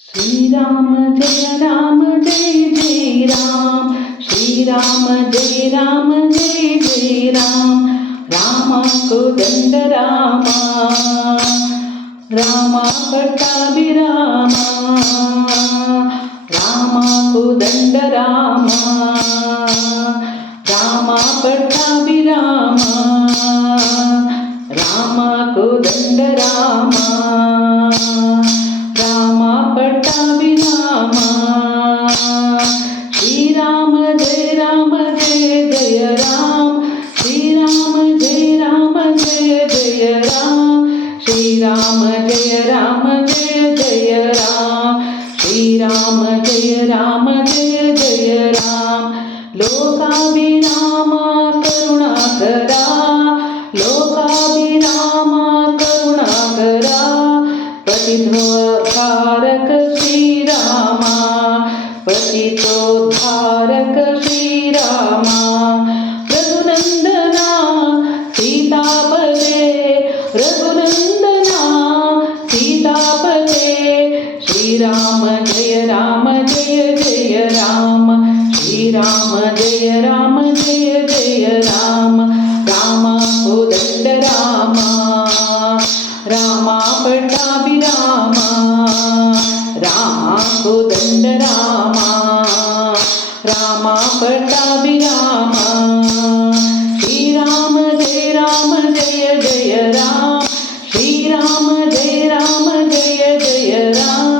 श्री राम जय जय राम। श्री राम जय जय राम। राम कोदंड रामा, राम पट्टाभिरामा, राम कोदंड रामा, राम पट्टाभिरामा, राम कोदंड रामा, राम पट्टाभिरामा। श्री राम जय जय राम। श्री राम जय जय राम। श्री राम जय जय राम। श्री राम जय जय राम। लोकाभिरामा करुणाकरा, लोकाभिरामा करुणाकरा, पतितोद्धारक श्रीरामा, पतितोद्धारक श्रीरामा। रघुनंदना सीतापते, रघुनंदना सीतापते। श्रीराम जय जय राम। श्रीराम जय जय राम। राम कोदंड रामा, राम पट्टाभिरामा, राम कोदंड रामा, राम पट्टाभिरामा। श्रीराम जय जय राम। श्रीराम जय जय राम।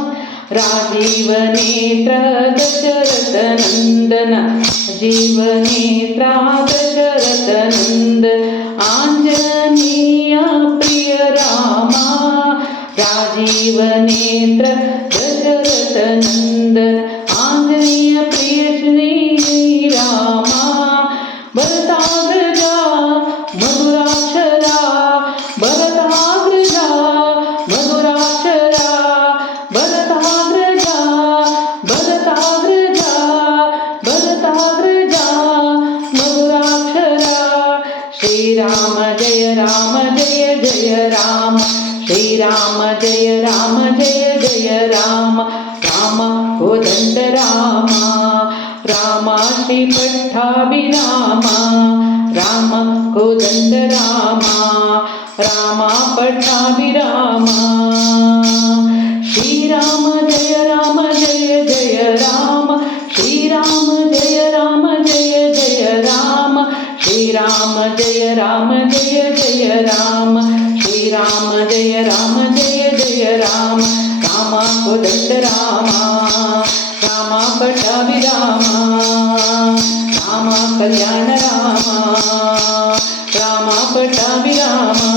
राजीव नेत्र दशरथ नंदन, जीव नेत्र दशरथ नंदन। आंजनेय प्रिय रामा, राजीव नेत्र दशरथ नंदन। आंजनेय प्रिय श्री रामा। भरताग्रजा मधुराक्षरा, भरताग्रजा मधुराक्षरा, भरताग्रजा भरताग्रजा भरताग्रजा मधुराक्षरा। श्रीराम जय जय राम। श्रीराम जय जय राम। राम कोदंड रामा, राम श्री पट्टाभिरामा, राम कोदंड रामा, राम पट्टाभिरामा। श्रीराम जय जय राम। श्रीराम जय जय राम। श्रीराम जय जय राम। श्रीराम जय जय राम। राम कोदंड रामा, राम पट्टाभिरामा, राम कल्याण रामा, राम पट्टाभिरामा।